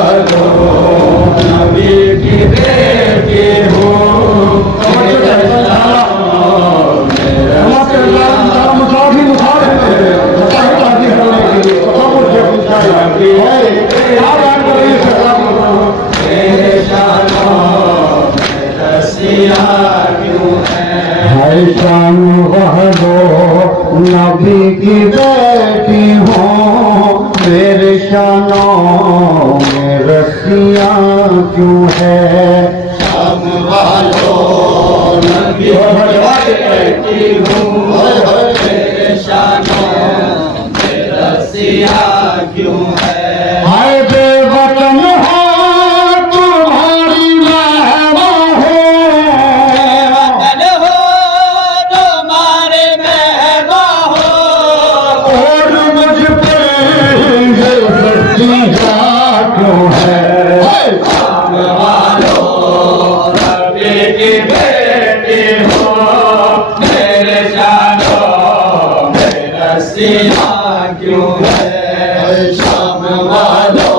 वालों नबी की बेटी हो शान वालो नबी की बेटी हो मेरे शानों में रस्सियाँ क्यों है शाम वालों नबी की बेटी हो मेरे शानों में रस्सियाँ क्यों है हाय बेवतन हो क्यों है शाम वालों नबी की बेटी हो मेरे शानों में रस्सियाँ क्यों है शाम वालों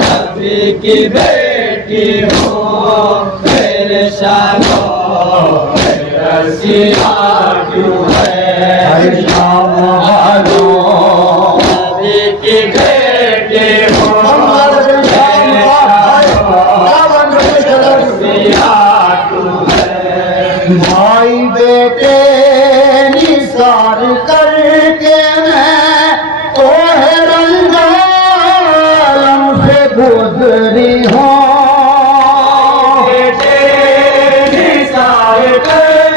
नबी की बेटी हो मेरे शानों में रस्सियाँ क्यों है भाई बेटे निसार करके गुजरी हो बेटे निसार कर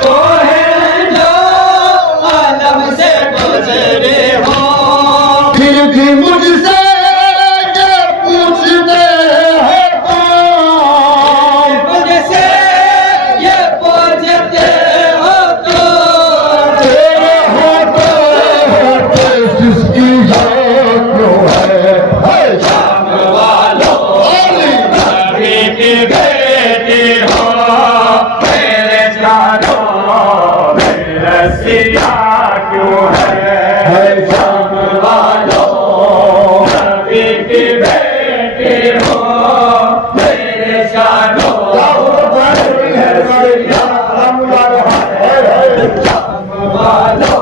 तो है जो आलम से गुजरे हो फिर भी मुझसे पूछते हो मुझसे ये पूछते हो तो तेरे होते जिसकी क्यों है शाम वालों नबी की बेटी हो मेरे शानों में रस्सियाँ क्यों है शाम वालों नबी की बेटी हो मेरे शानों में रस्सियाँ शाम वालों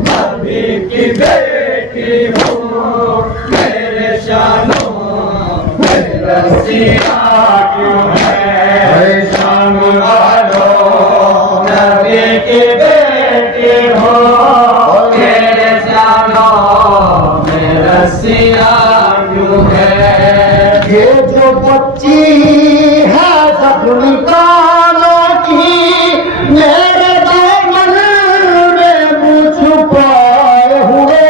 नबी की बेटी हो मेरे शानों में रस्सियाँ क्यों है शाम वालों नबी की बेटी हो मेरे शानों में रस्सियाँ क्यों है ये जो बच्ची है जख्मी कानों की मेरे दामन में मुँह छुपाए हुए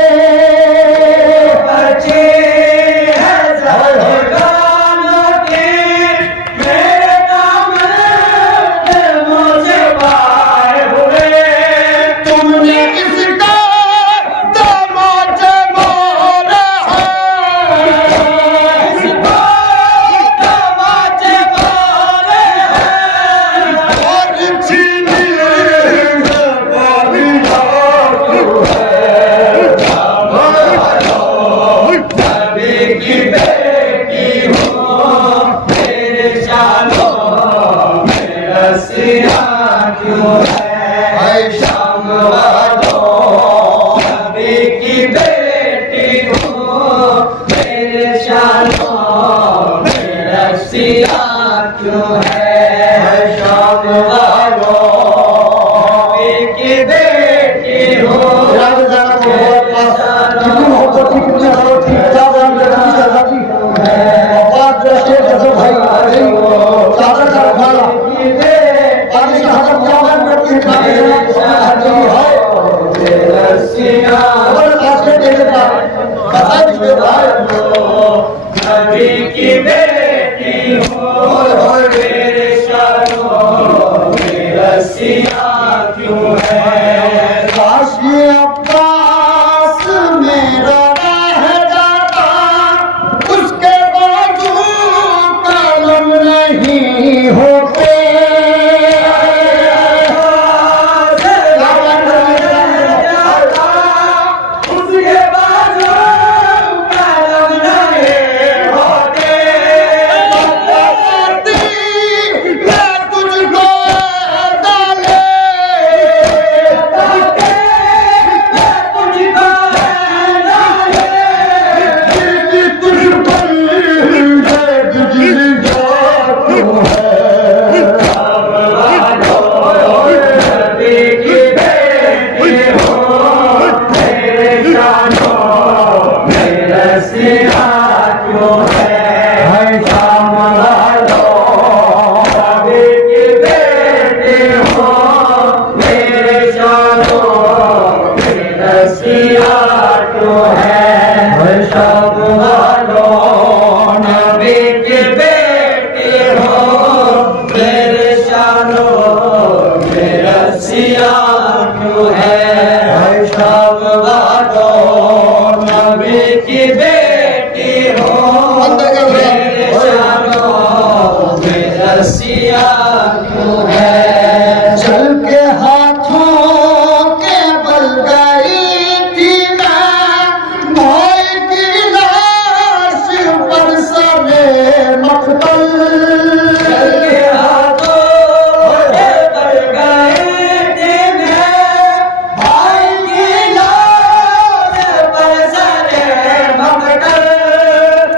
क्यों है शाम वालों नबी की बेटी हो मेरे शानों में रस्सियाँ क्यों है शाम वालों नबी की बेटी हो नबी की बेटी हो मेरे शानों में रस्सियाँ क्यों है काश अब्बास मेरा रह जाता उसके बाजू कलम नहीं होते उसके बाजू कलम रसिया क्यों है। चल के हाथों के बल गई थी मैं, भाई की लाश पर सरे मकतल। चल के हाथों के बल गई थी मैं, भाई की लाश पर सरे मकतल।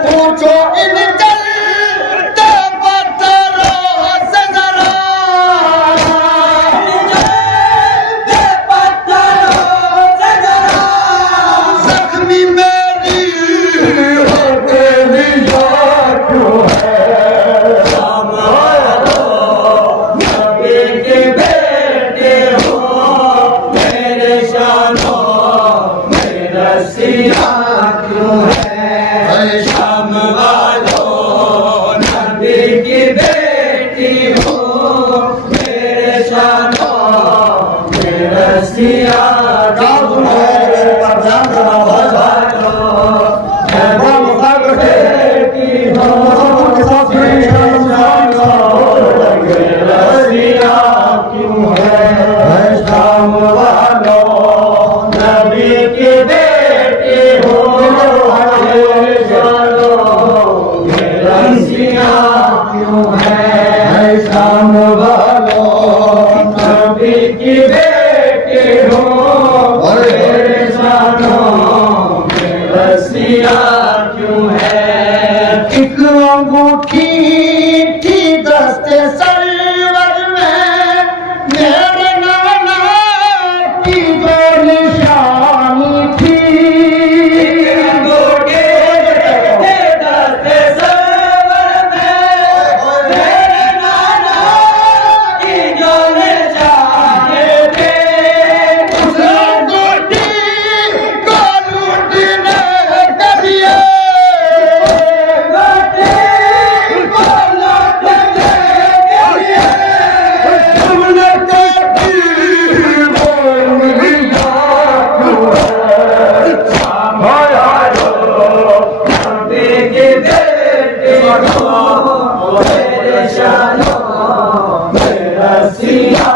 पूछो इन जलते पत्थरों से जरा, जख्मी मेरी हो तेरी याद क्यों है। नबी के बेटे हो मेरे शानों में रसिया क्यों है। शाम वालों नबी की बेटी हो मेरे शानों में रसिया क्यों है। शाम वालों नबी की बेटी हो मेरे शानों में रसिया क्यों है। एक अंगूठी थी दस्ते सरवर में, मेरे नाना की जो निशानी थी। अंगूठी थी दस्ते सरवर में, मेरे नाना की जो निशानी थी। उस अंगूठी को लूटने के लिए तुमने काटी बोल लिया क्यों है। नबी की बेटी हो मेरे शानों में रसिया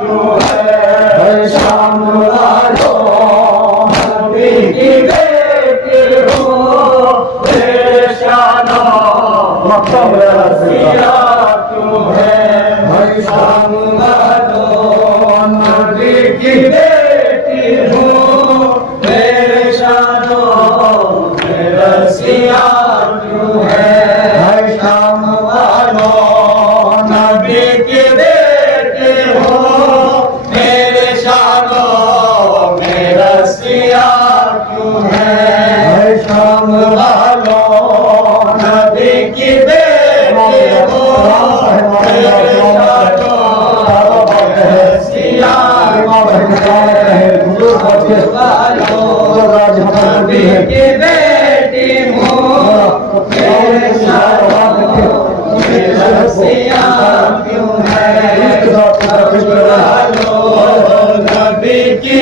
क्यों है। शाम वालों नबी की बेटी हो मेरे शानों में रसिया क्यों है। शाम वालों नबी की बेटी हो मेरे शानों में रसिया क्यों है। शाम वालों नबी की बेटी हो मेरे शानों में रसिया क्यों है। शाम वालों नबी की बेटी हो मेरे शानों में रसिया नबी की बेटी हो मेरे शानों में रसिया क्यों है। नबी की